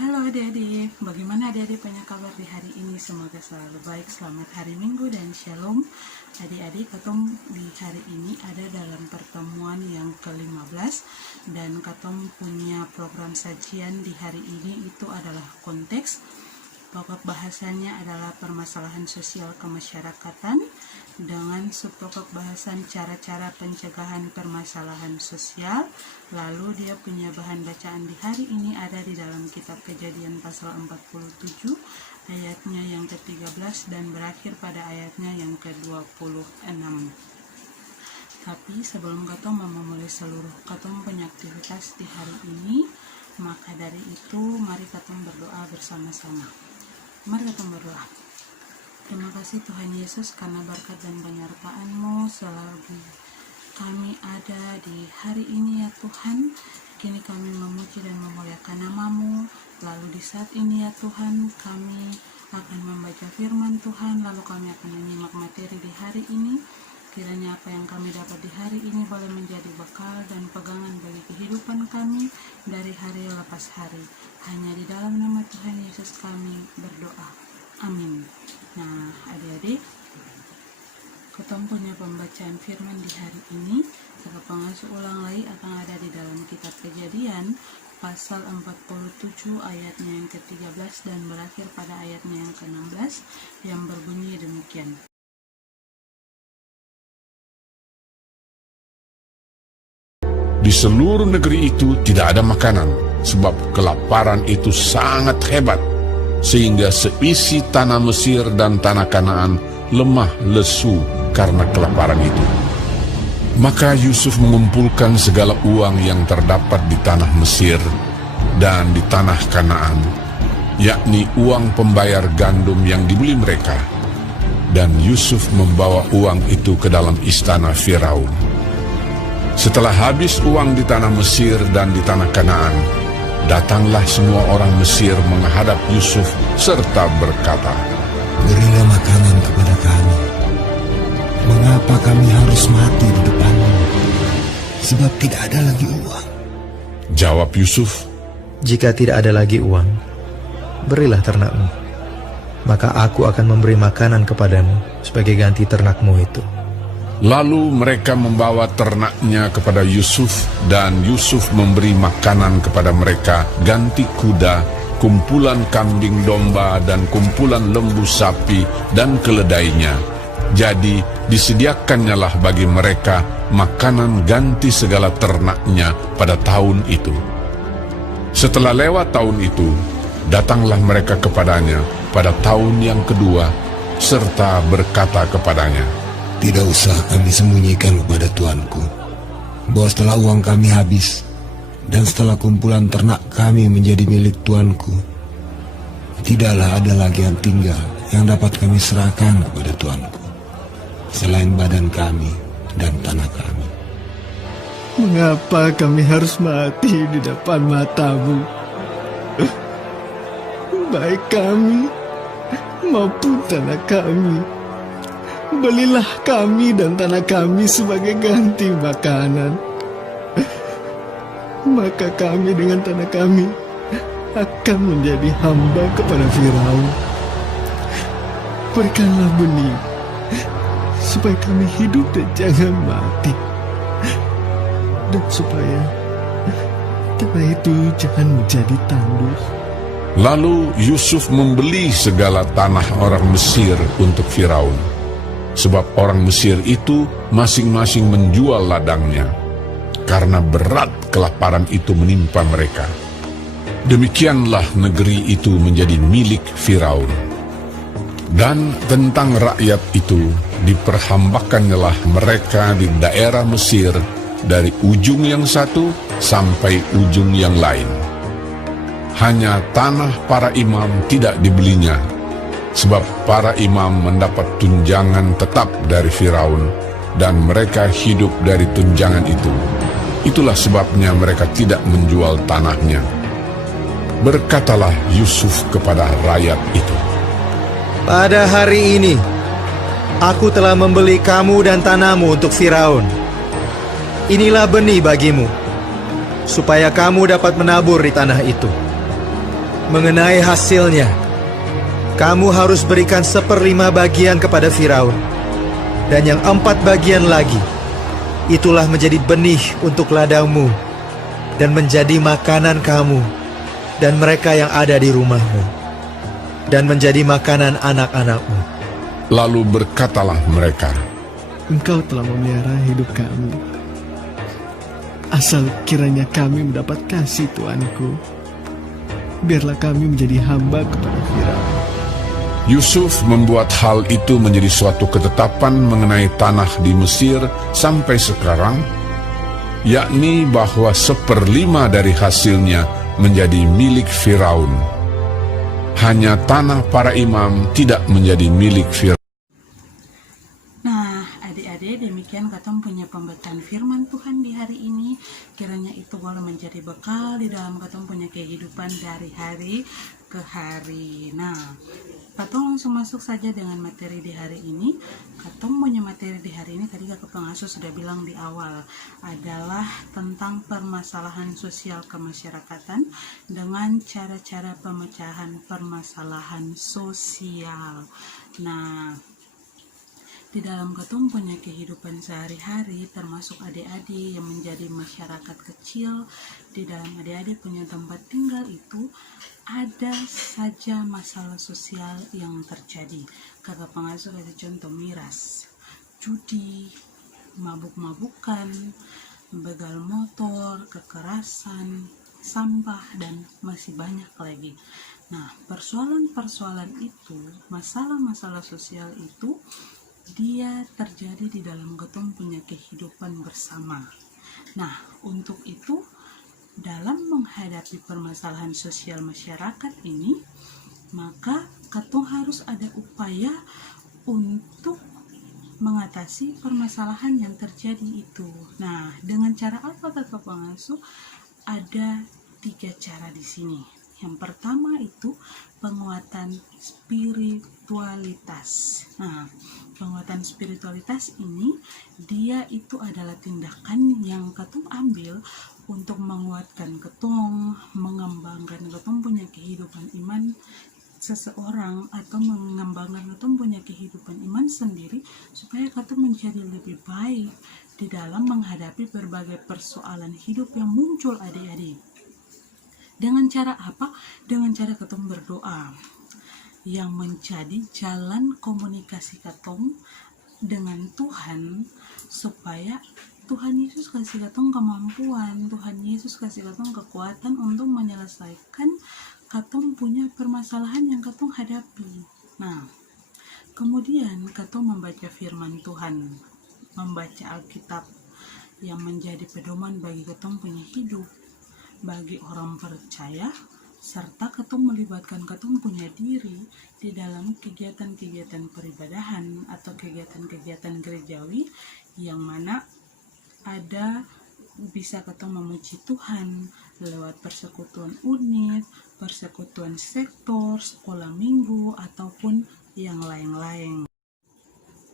Halo adik-adik, bagaimana adik-adik punya kabar di hari ini? Semoga selalu baik, selamat hari Minggu dan Shalom. Adik-adik, Katom di hari ini ada dalam pertemuan yang ke-15 dan Katom punya program sajian di hari ini itu adalah konteks. Pokok bahasannya adalah permasalahan sosial kemasyarakatan dengan subpokok bahasan cara-cara pencegahan permasalahan sosial. Lalu dia punya bahan bacaan di hari ini ada di dalam kitab Kejadian pasal 47 ayatnya yang ke-13 dan berakhir pada ayatnya yang ke-26. Tapi sebelum Katom memulai seluruh Katom punya aktivitas di hari ini, maka dari itu mari Katom berdoa bersama-sama. Mari kita berdoa. Terima kasih Tuhan Yesus karena berkat dan penyertaan-Mu selagi kami ada di hari ini ya Tuhan. Kini kami memuji dan memuliakan nama-Mu. Lalu di saat ini ya Tuhan kami akan membaca firman Tuhan. Lalu kami akan menyimak materi di hari ini. Kiranya apa yang kami dapat di hari ini boleh menjadi bekal dan pegangan bagi kehidupan kami dari hari lepas hari. Hanya di dalam nama Tuhan Yesus kami berdoa. Amin. Nah, adik-adik, Katom punya pembacaan firman di hari ini. Sebagai pengasuh ulang lagi akan ada di dalam kitab Kejadian pasal 47 ayatnya yang ke-13 dan berakhir pada ayatnya yang ke-16 yang berbunyi demikian. Di seluruh negeri itu tidak ada makanan, sebab kelaparan itu sangat hebat, sehingga seisi tanah Mesir dan tanah Kanaan lemah lesu karena kelaparan itu. Maka Yusuf mengumpulkan segala uang yang terdapat di tanah Mesir dan di tanah Kanaan, yakni uang pembayar gandum yang dibeli mereka. Dan Yusuf membawa uang itu ke dalam istana Firaun. Setelah habis uang di tanah Mesir dan di tanah Kanaan, datanglah semua orang Mesir menghadap Yusuf serta berkata, "Berilah makanan kepada kami. Mengapa kami harus mati di depan-Mu? Sebab tidak ada lagi uang." Jawab Yusuf, "Jika tidak ada lagi uang, berilah ternak-Mu. Maka aku akan memberi makanan kepadamu sebagai ganti ternak-Mu itu." Lalu mereka membawa ternaknya kepada Yusuf, dan Yusuf memberi makanan kepada mereka ganti kuda, kumpulan kambing domba, dan kumpulan lembu sapi, dan keledainya. Jadi disediakannyalah bagi mereka makanan ganti segala ternaknya pada tahun itu. Setelah lewat tahun itu, datanglah mereka kepadanya pada tahun yang kedua, serta berkata kepadanya, "Tidak usah kami sembunyikan kepada tuanku, bahwa setelah uang kami habis, dan setelah kumpulan ternak kami menjadi milik tuanku, tidaklah ada lagi yang tinggal yang dapat kami serahkan kepada tuanku, selain badan kami dan tanah kami." Mengapa kami harus mati di depan mata-Mu? Baik kami maupun tanah kami, belilah kami dan tanah kami sebagai ganti makanan. Maka kami dengan tanah kami akan menjadi hamba kepada Firaun. Berikanlah benih, supaya kami hidup dan jangan mati, dan supaya tanah itu jangan menjadi tandus. Lalu Yusuf membeli segala tanah orang Mesir untuk Firaun, sebab orang Mesir itu masing-masing menjual ladangnya, karena berat kelaparan itu menimpa mereka. Demikianlah negeri itu menjadi milik Firaun. Dan tentang rakyat itu, diperhambakannyalah mereka di daerah Mesir dari ujung yang satu sampai ujung yang lain. Hanya tanah para imam tidak dibelinya, sebab para imam mendapat tunjangan tetap dari Firaun, dan mereka hidup dari tunjangan itu. Itulah sebabnya mereka tidak menjual tanahnya. Berkatalah Yusuf kepada rakyat itu, "Pada hari ini, aku telah membeli kamu dan tanahmu untuk Firaun. Inilah benih bagimu, supaya kamu dapat menabur di tanah itu. Mengenai hasilnya, kamu harus berikan 1/5 bagian kepada Firaun, dan yang 4 bagian lagi, itulah menjadi benih untuk ladangmu, dan menjadi makanan kamu, dan mereka yang ada di rumahmu, dan menjadi makanan anak-anakmu. Lalu berkatalah mereka, Engkau telah memelihara hidup kami. Asal kiranya kami mendapat kasih Tuanku, biarlah kami menjadi hamba kepada Firaun. Yusuf membuat hal itu menjadi suatu ketetapan mengenai tanah di Mesir sampai sekarang, yakni bahwa 1/5 dari hasilnya menjadi milik Firaun. Hanya tanah para imam tidak menjadi milik Firaun. Nah, adik-adik, demikian katong punya pembacaan firman Tuhan di hari ini. Kiranya itu boleh menjadi bekal di dalam katong punya kehidupan dari hari ke hari. Nah, katong langsung masuk saja dengan materi di hari ini. Katong punya materi di hari ini, tadi kakak pengasuh sudah bilang di awal, adalah tentang permasalahan sosial kemasyarakatan dengan cara-cara pemecahan permasalahan sosial. Nah, di dalam katong punya kehidupan sehari-hari, termasuk adik-adik yang menjadi masyarakat kecil, di dalam adik-adik punya tempat tinggal itu ada saja masalah sosial yang terjadi. Kakak pengasuh ada contoh miras, judi, mabuk-mabukan, begal motor, kekerasan, sampah, dan masih banyak lagi. Nah, persoalan-persoalan itu, masalah-masalah sosial itu, dia terjadi di dalam katong punya kehidupan bersama. Nah, untuk itu, dalam menghadapi permasalahan sosial masyarakat ini, maka katong harus ada upaya untuk mengatasi permasalahan yang terjadi itu. Nah, dengan cara apa kakak pengasuh? Ada 3 cara di sini. Yang pertama itu penguatan spiritualitas. Nah, penguatan spiritualitas ini dia itu adalah tindakan yang katong ambil untuk menguatkan ketong, mengembangkan ketong punya kehidupan iman seseorang, atau mengembangkan ketong punya kehidupan iman sendiri supaya ketong menjadi lebih baik di dalam menghadapi berbagai persoalan hidup yang muncul adik-adik. Dengan cara apa? Dengan cara ketong berdoa, yang menjadi jalan komunikasi ketong dengan Tuhan, supaya Tuhan Yesus kasih katong kemampuan, Tuhan Yesus kasih katong kekuatan untuk menyelesaikan katong punya permasalahan yang katong hadapi. Nah, kemudian katong membaca firman Tuhan, membaca Alkitab yang menjadi pedoman bagi katong punya hidup, bagi orang percaya, serta katong melibatkan katong punya diri di dalam kegiatan-kegiatan peribadahan atau kegiatan-kegiatan gerejawi yang mana ada bisa katong memuji Tuhan lewat persekutuan unit, persekutuan sektor, sekolah minggu, ataupun yang lain-lain.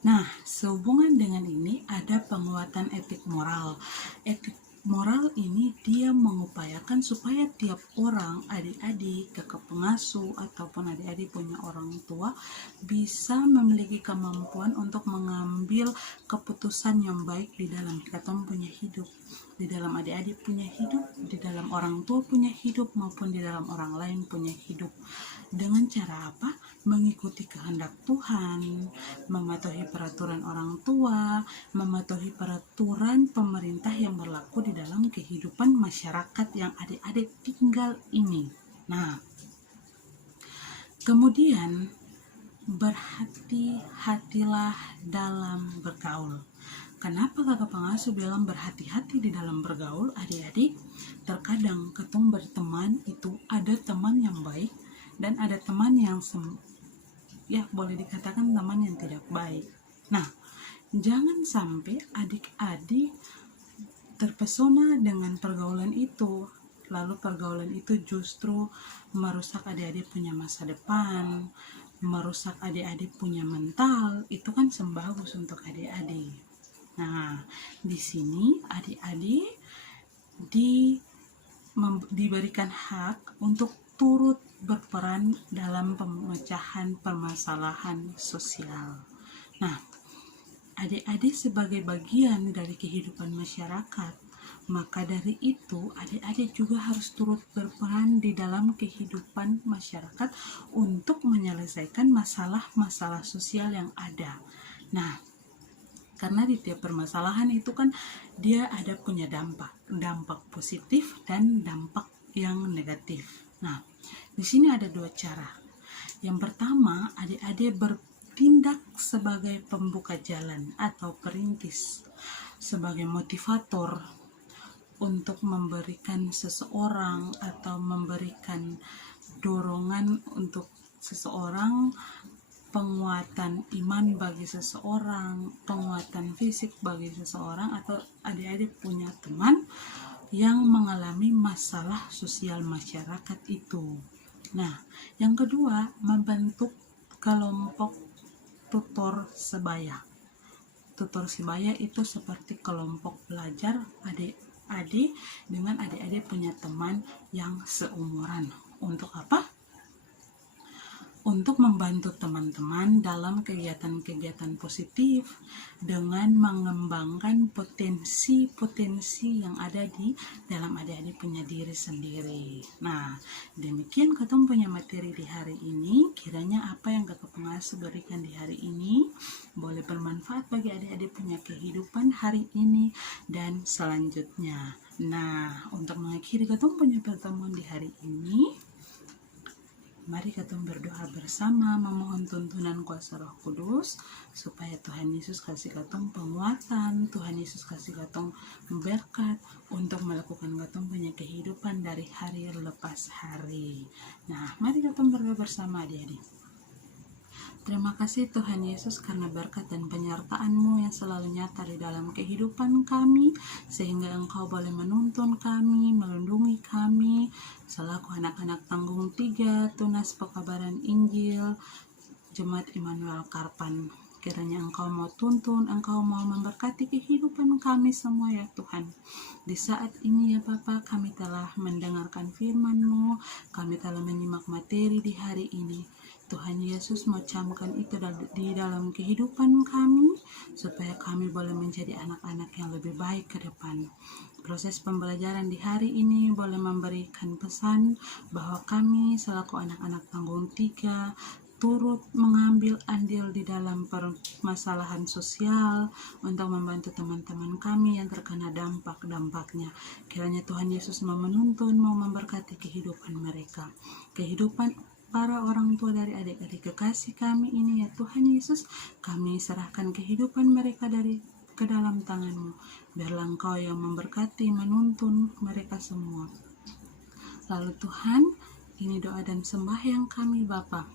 Nah, sehubungan dengan ini ada penguatan etik moral. Etik moral ini dia mengupayakan supaya tiap orang, adik-adik, kakak pengasuh, ataupun adik-adik punya orang tua bisa memiliki kemampuan untuk mengambil keputusan yang baik di dalam katong punya hidup, di dalam adik-adik punya hidup, di dalam orang tua punya hidup, maupun di dalam orang lain punya hidup. Dengan cara apa? Mengikuti kehendak Tuhan, mematuhi peraturan orang tua, mematuhi peraturan pemerintah yang berlaku di dalam kehidupan masyarakat yang adik-adik tinggal ini. Nah, kemudian berhati-hatilah dalam bergaul. Kenapa kakak pengasuh bilang berhati-hati di dalam bergaul, adik-adik? Terkadang ketong berteman itu ada teman yang baik dan ada teman yang boleh dikatakan teman yang tidak baik. Nah, jangan sampai adik-adik terpesona dengan pergaulan itu, lalu pergaulan itu justru merusak adik-adik punya masa depan, merusak adik-adik punya mental. Itu kan sembagus untuk adik-adik. Nah, di sini adik-adik diberikan hak untuk turut berperan dalam pemecahan permasalahan sosial. Nah, adik-adik sebagai bagian dari kehidupan masyarakat, maka dari itu adik-adik juga harus turut berperan di dalam kehidupan masyarakat untuk menyelesaikan masalah-masalah sosial yang ada. Nah, karena di tiap permasalahan itu kan dia ada punya dampak positif dan dampak yang negatif. Nah, di sini ada dua cara. Yang pertama, adik-adik bertindak sebagai pembuka jalan atau perintis, sebagai motivator untuk memberikan seseorang atau memberikan dorongan untuk seseorang, penguatan iman bagi seseorang, penguatan fisik bagi seseorang, atau adik-adik punya teman yang mengalami masalah sosial masyarakat itu. Nah, yang kedua, membentuk kelompok tutor sebaya. Tutor sebaya itu seperti kelompok belajar adik-adik dengan adik-adik punya teman yang seumuran. Untuk apa? Untuk membantu teman-teman dalam kegiatan-kegiatan positif dengan mengembangkan potensi-potensi yang ada di dalam adik-adik punya diri sendiri. Nah, demikian ketemu punya materi di hari ini. Kiranya apa yang kakak pengasuh berikan di hari ini boleh bermanfaat bagi adik-adik punya kehidupan hari ini dan selanjutnya. Nah, untuk mengakhiri ketemu punya pertemuan di hari ini, mari kita berdoa bersama memohon tuntunan kuasa Roh Kudus supaya Tuhan Yesus kasih katong penguatan, Tuhan Yesus kasih katong berkat untuk melakukan katong punya kehidupan dari hari lepas hari. Nah, mari kita berdoa bersama adik-adik. Terima kasih Tuhan Yesus karena berkat dan penyertaan-Mu yang selalu nyata di dalam kehidupan kami, sehingga Engkau boleh menuntun kami, melindungi kami, selaku anak-anak tanggung 3 Tunas Pekabaran Injil Jemaat Immanuel Karpan. Kiranya Engkau mau tuntun, Engkau mau memberkati kehidupan kami semua ya Tuhan. Di saat ini ya Bapa, kami telah mendengarkan firman-Mu, kami telah menyimak materi di hari ini. Tuhan Yesus mau camkan itu di dalam kehidupan kami, supaya kami boleh menjadi anak-anak yang lebih baik ke depan. Proses pembelajaran di hari ini boleh memberikan pesan bahwa kami selaku anak-anak tanggung 3 turut mengambil andil di dalam permasalahan sosial untuk membantu teman-teman kami yang terkena dampak-dampaknya. Kiranya Tuhan Yesus mau menuntun, mau memberkati kehidupan mereka, kehidupan para orang tua dari adik-adik kekasih kami ini ya Tuhan Yesus. Kami serahkan kehidupan mereka ke dalam tangan-Mu. Biarlah Engkau yang memberkati, menuntun mereka semua. Lalu Tuhan, ini doa dan sembahyang kami Bapa.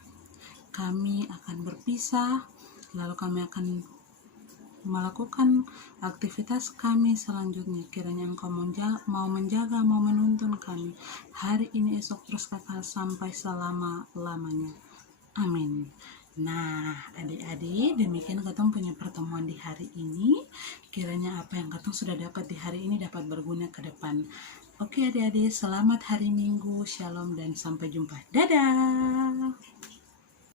Kami akan berpisah, lalu kami akan melakukan aktivitas kami selanjutnya. Kiranya Engkau mau menjaga, mau menuntun kami hari ini, esok, terus kekal sampai selama-lamanya. Amin. Nah, adik-adik, demikian ketemu punya pertemuan di hari ini. Kiranya apa yang ketemu sudah dapat di hari ini dapat berguna ke depan. Oke adik-adik, selamat hari Minggu, shalom dan sampai jumpa. Dadah.